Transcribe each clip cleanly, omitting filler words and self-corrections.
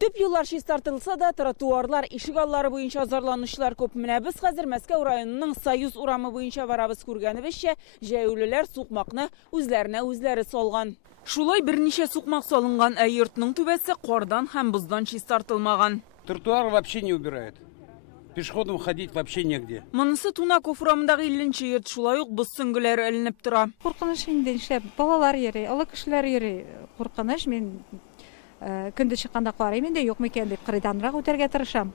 Төп юллар чистартылса да, тротуарлар, ишек аллары буенча зарланучылар көп. Менә без хәзер Мәскәү районының Союз урамы буенча барабыз, күргәнебезчә, җәяүлеләр сукмакны үзләренә үзләре салган. Шулай берничә сукмак салынган, ә йортның түбәсе кардан һәм боздан чистартылмаган. Тротуар вообще не убирает. Пешеходам ходить вообще негде. Монысы Тунаков урамындагы 50-нче йорт, шулай ук боз сөңгеләре эленеп тора. Куркыныч инде нишләп, балалар йөри, олы кешеләр йөри. Куркыныч, мен көндә чыкканда карыйм инде, юк микән дип кырыйданрак үтәргә тырышам.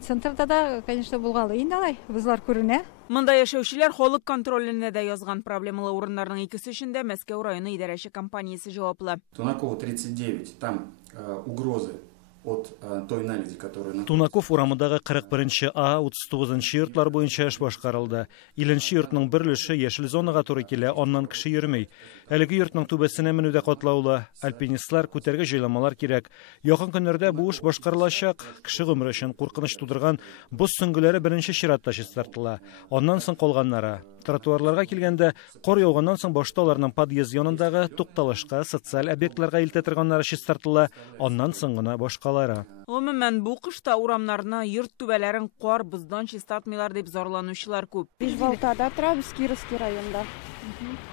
Центрда да, конечно, булгалы инде алай, бозлар күренә. Монда яшәүчеләр халык контролендә дә язган, проблемалы урыннарның икесе өчен дә Мәскәү районы идарәче компаниясе җаваплы. Тунакова 39, там угрозы от той наледи, которая... Тунаков урамындагы 41-нче А, 39-нчы йортлар буенча эш башкарылды. 50-нче йортның бер өлеше яшел зонага туры килә, аннан кеше йөрмәй. Әлеге йортның түбәсенә менүдә катлаулы. Альпинистлар күтәргә җайламалар кирәк. Якын көннәрдә бу эш башкарылачак. Кеше гомере өчен куркыныч тудырган боз сөңгеләре беренче чиратта чистартыла. Аннан соң калганнары. Тротуарларга килгәндә, кар яуганнан соң башта аларның подъезд янындагы тукталышка, социаль объектларга илтә торганнары чистартыла, аннан соң гына башкалары. Гомумән бу кышта урамнарына йорт түбәләрен кар, боздан чистартмыйлар дип зарланучылар күп. Без Балтада торабыз, Кировский районда.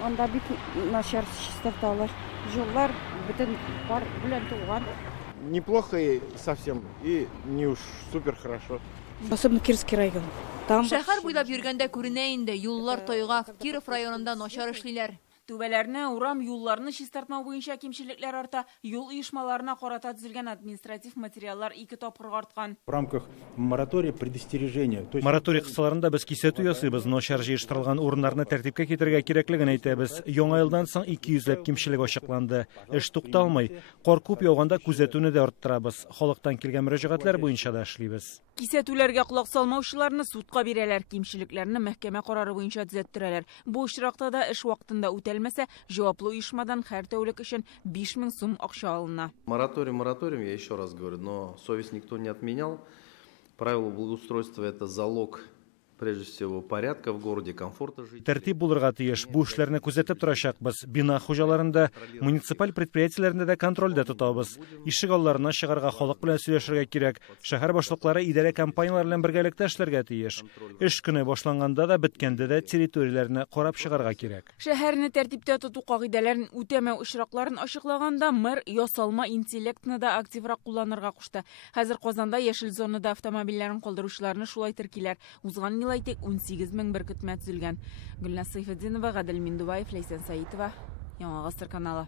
Анда бик начар чистарталар. Жоллар бөтен кар белән тулган. Неплохо совсем и не уж супер хорошо. Особенно Кировский район. Шәһәр буйлап йөргәндә күренә инде, юллар тайгак, Киров районында начар эшлиләр. Түбәләрне, урам юлларны чистартмау буенча кимчелекләр арта, юл оешмаларына карата төзелгән административ материаллар 2 тапкырга арткан. В рамках моратория предостережения. Мораторий кысаларында без кисәтү ясыйбыз, начар җыештырылган урыннарны тәртипкә китергә кирәклеген әйтәбез. Яңа елдан соң 200 кимчелек ачыкланды. Эш тукталмый. Кар күп яуганда күзәтүне дә арттырабыз. Халыктан килгән мөрәҗәгатьләр буенча да эшлибез. Кисәтүләргә колак салмаучыларны судка бирәләр, кимчелекләрне мәхкәмә карары буенча төзәттерәләр. Бу очракта да эш вакытында үтәлмәсә, җаваплы оешмадан һәр тәүлек өчен 5000 сум акча алына. Мораторием, я еще раз говорю, но совесть никто не отменял. Правила благоустройства – это залог, прежде всего, порядка в городе, комфорта жителей. Тәртип булырга тиеш. Бу эшләрне күзәтеп торачакбыз. Бина хуҗаларында, муниципаль предприятиеләрендә дә контрольдә тотабыз. Ишек алларына чыгарга, халык белән сөйләшергә кирәк. Шәһәр башлыклары идарә компанияләр белән бергәлектә эшләргә тиеш. Эш көне башланганда да, биткәндә дә территорияләрне карап чыгарга кирәк. Шәһәрне тәртиптә тоту кагыйдәләрен үтәмәү очракларын ачыклаганда, мэр ясалма интеллектны да активрак кулланырга кушты. Хәзер Казанда яшел зонада автомобильләрен калдыручыларны шулай теркиләр. Узган Лайтек 18,000 беркетмә төзелгән. Гөлназ Сайфетдинова, Гадел Миндубаев, Ләйсән Саитова, Яңа Гасыр каналы.